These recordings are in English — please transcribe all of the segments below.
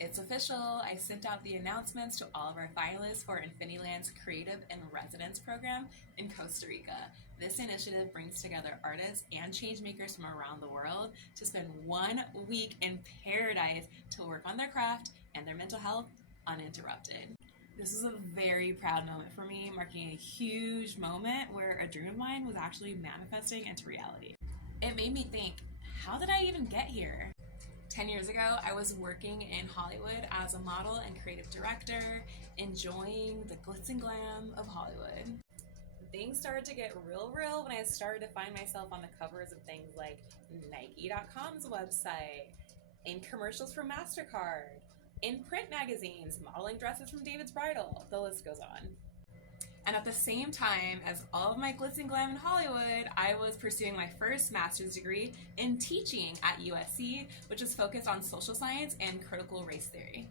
It's official. I sent out the announcements to all of our finalists for Infiniland's Creative in Residence program in Costa Rica. This initiative brings together artists and changemakers from around the world to spend 1 week in paradise to work on their craft and their mental health uninterrupted. This is a very proud moment for me, marking a huge moment where a dream of mine was actually manifesting into reality. It made me think, how did I even get here? 10 years ago, I was working in Hollywood as a model and creative director, enjoying the glitz and glam of Hollywood. Things started to get real when I started to find myself on the covers of things like Nike.com's website, in commercials for MasterCard, in print magazines, modeling dresses from David's Bridal, the list goes on. And at the same time as all of my glitz and glam in Hollywood, I was pursuing my first master's degree in teaching at USC, which is focused on social science and critical race theory.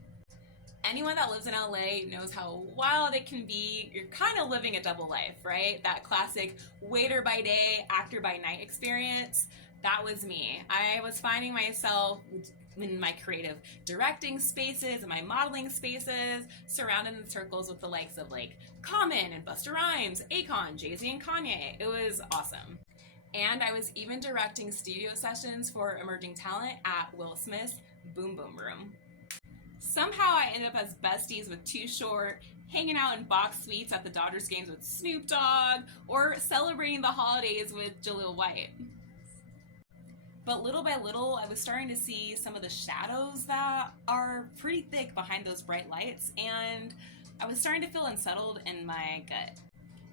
Anyone that lives in LA knows how wild it can be. You're kind of living a double life, right? That classic waiter by day, actor by night experience. That was me. I was finding myself in my creative directing spaces and my modeling spaces, surrounded in circles with the likes of like Common and Busta Rhymes, Akon, Jay-Z and Kanye. It was awesome. And I was even directing studio sessions for emerging talent at Will Smith's Boom Boom Room. Somehow I ended up as besties with Too Short, hanging out in box suites at the Dodgers games with Snoop Dogg, or celebrating the holidays with Jaleel White. But little by little, I was starting to see some of the shadows that are pretty thick behind those bright lights, and I was starting to feel unsettled in my gut.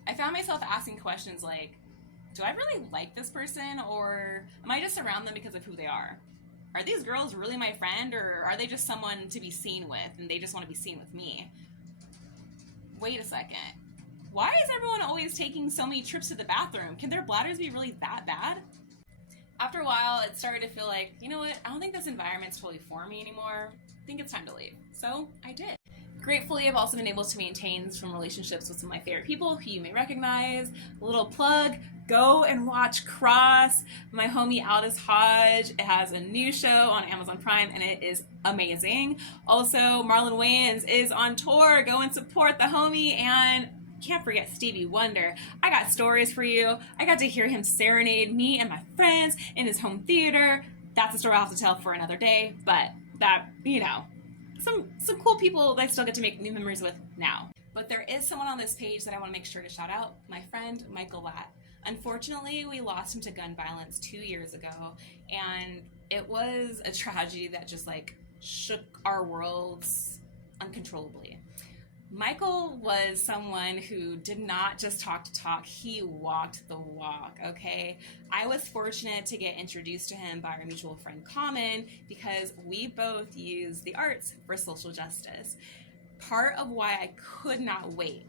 I found myself asking questions like, do I really like this person, or am I just around them because of who they are? Are these girls really my friend, or are they just someone to be seen with, and they just want to be seen with me? Wait a second. Why is everyone always taking so many trips to the bathroom? Can their bladders be really that bad? After a while, it started to feel like, you know what, I don't think this environment's totally for me anymore. I think it's time to leave. So I did. Gratefully, I've also been able to maintain some relationships with some of my favorite people who you may recognize. A little plug, go and watch Cross, my homie Aldous Hodge. It has a new show on Amazon Prime and it is amazing. Also, Marlon Wayans is on tour. Go and support the homie, and can't forget Stevie Wonder. I got stories for you. I got to hear him serenade me and my friends in his home theater. That's a story I'll have to tell for another day, but that, some cool people that I still get to make new memories with now. But there is someone on this page that I want to make sure to shout out, my friend Michael Latt. Unfortunately, we lost him to gun violence 2 years ago, and it was a tragedy that just shook our worlds uncontrollably. Michael was someone who did not just talk to talk, he walked the walk, okay? I was fortunate to get introduced to him by our mutual friend Common because we both use the arts for social justice. Part of why I could not wait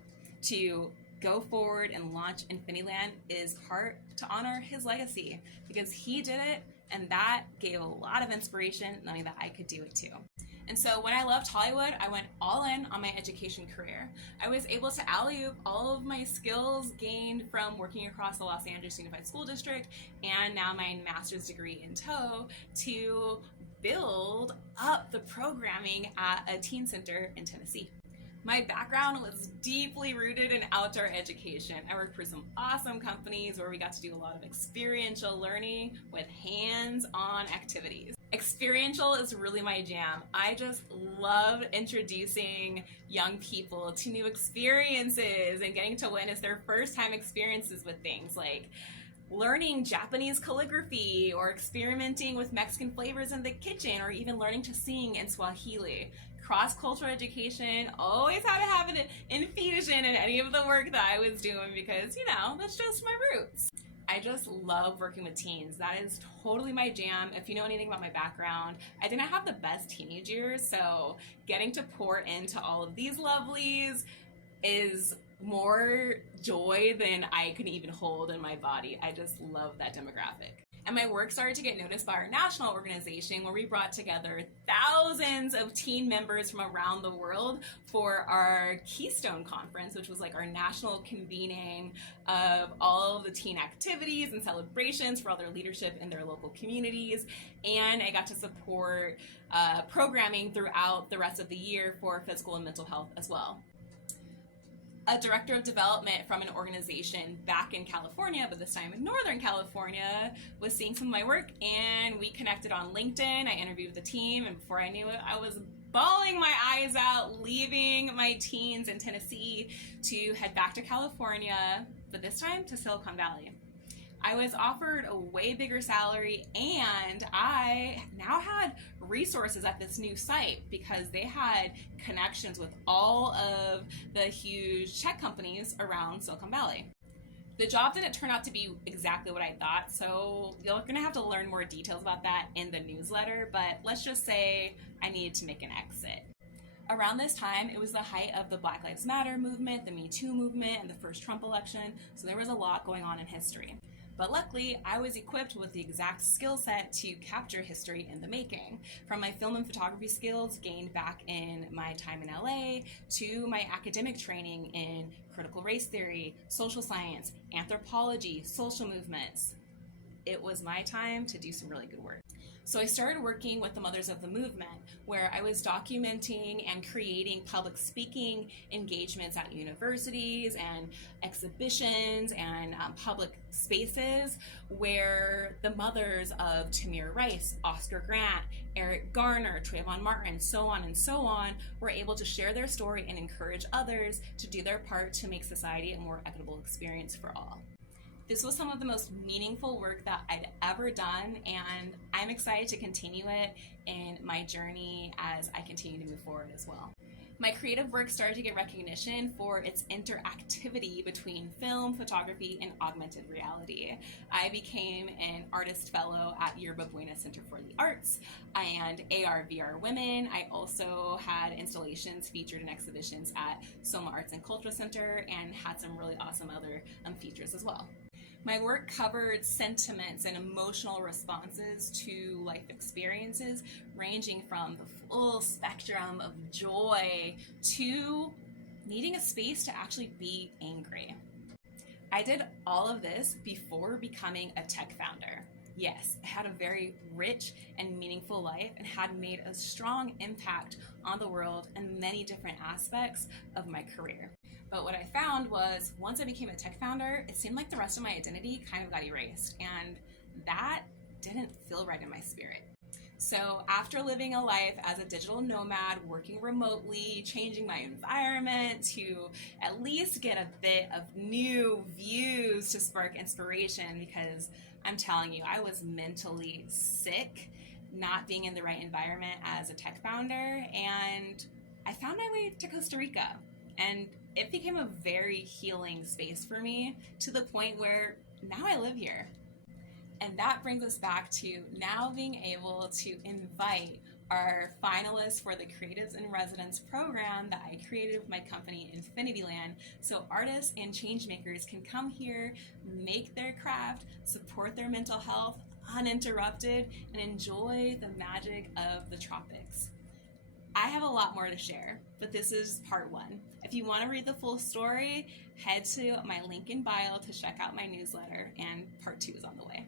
to go forward and launch Infiniland is part to honor his legacy, because he did it and that gave a lot of inspiration knowing that I could do it too. And so when I left Hollywood, I went all in on my education career. I was able to alley-oop all of my skills gained from working across the Los Angeles Unified School District and now my master's degree in tow to build up the programming at a teen center in Tennessee. My background was deeply rooted in outdoor education. I worked for some awesome companies where we got to do a lot of experiential learning with hands-on activities. Experiential is really my jam. I just love introducing young people to new experiences and getting to witness their first-time experiences with things like learning Japanese calligraphy or experimenting with Mexican flavors in the kitchen or even learning to sing in Swahili. Cross-cultural education always had to have an infusion in any of the work that I was doing because, that's just my roots. I just love working with teens. That is totally my jam. If you know anything about my background, I didn't have the best teenage years, so getting to pour into all of these lovelies is more joy than I can even hold in my body. I just love that demographic. And my work started to get noticed by our national organization, where we brought together thousands of teen members from around the world for our Keystone Conference, which was like our national convening of all of the teen activities and celebrations for all their leadership in their local communities. And I got to support programming throughout the rest of the year for physical and mental health as well. A director of development from an organization back in California, but this time in Northern California, was seeing some of my work, and we connected on LinkedIn. I interviewed with the team, and before I knew it, I was bawling my eyes out, leaving my teens in Tennessee to head back to California, but this time to Silicon Valley. I was offered a way bigger salary, and I now had resources at this new site because they had connections with all of the huge tech companies around Silicon Valley. The job didn't turn out to be exactly what I thought, so you're going to have to learn more details about that in the newsletter, but let's just say I needed to make an exit. Around this time, it was the height of the Black Lives Matter movement, the Me Too movement, and the first Trump election, so there was a lot going on in history. But luckily, I was equipped with the exact skill set to capture history in the making. From my film and photography skills gained back in my time in LA, to my academic training in critical race theory, social science, anthropology, social movements. It was my time to do some really good work. So I started working with the Mothers of the Movement, where I was documenting and creating public speaking engagements at universities and exhibitions and public spaces where the mothers of Tamir Rice, Oscar Grant, Eric Garner, Trayvon Martin, so on, were able to share their story and encourage others to do their part to make society a more equitable experience for all. This was some of the most meaningful work that I'd ever done, and I'm excited to continue it in my journey as I continue to move forward as well. My creative work started to get recognition for its interactivity between film, photography, and augmented reality. I became an artist fellow at Yerba Buena Center for the Arts and AR/VR Women. I also had installations featured in exhibitions at Soma Arts and Cultural Center and had some really awesome other features as well. My work covered sentiments and emotional responses to life experiences, ranging from the full spectrum of joy to needing a space to actually be angry. I did all of this before becoming a tech founder. Yes, I had a very rich and meaningful life and had made a strong impact on the world in many different aspects of my career. But what I found was once I became a tech founder, it seemed like the rest of my identity kind of got erased, and that didn't feel right in my spirit. So after living a life as a digital nomad, working remotely, changing my environment to at least get a bit of new views to spark inspiration, because I'm telling you, I was mentally sick not being in the right environment as a tech founder, and I found my way to Costa Rica. And it became a very healing space for me, to the point where now I live here. And that brings us back to now being able to invite our finalists for the Creatives in Residence program that I created with my company Infinityland, so artists and changemakers can come here, make their craft, support their mental health uninterrupted, and enjoy the magic of the tropics. I have a lot more to share, but this is part one. If you want to read the full story, head to my link in bio to check out my newsletter, and part two is on the way.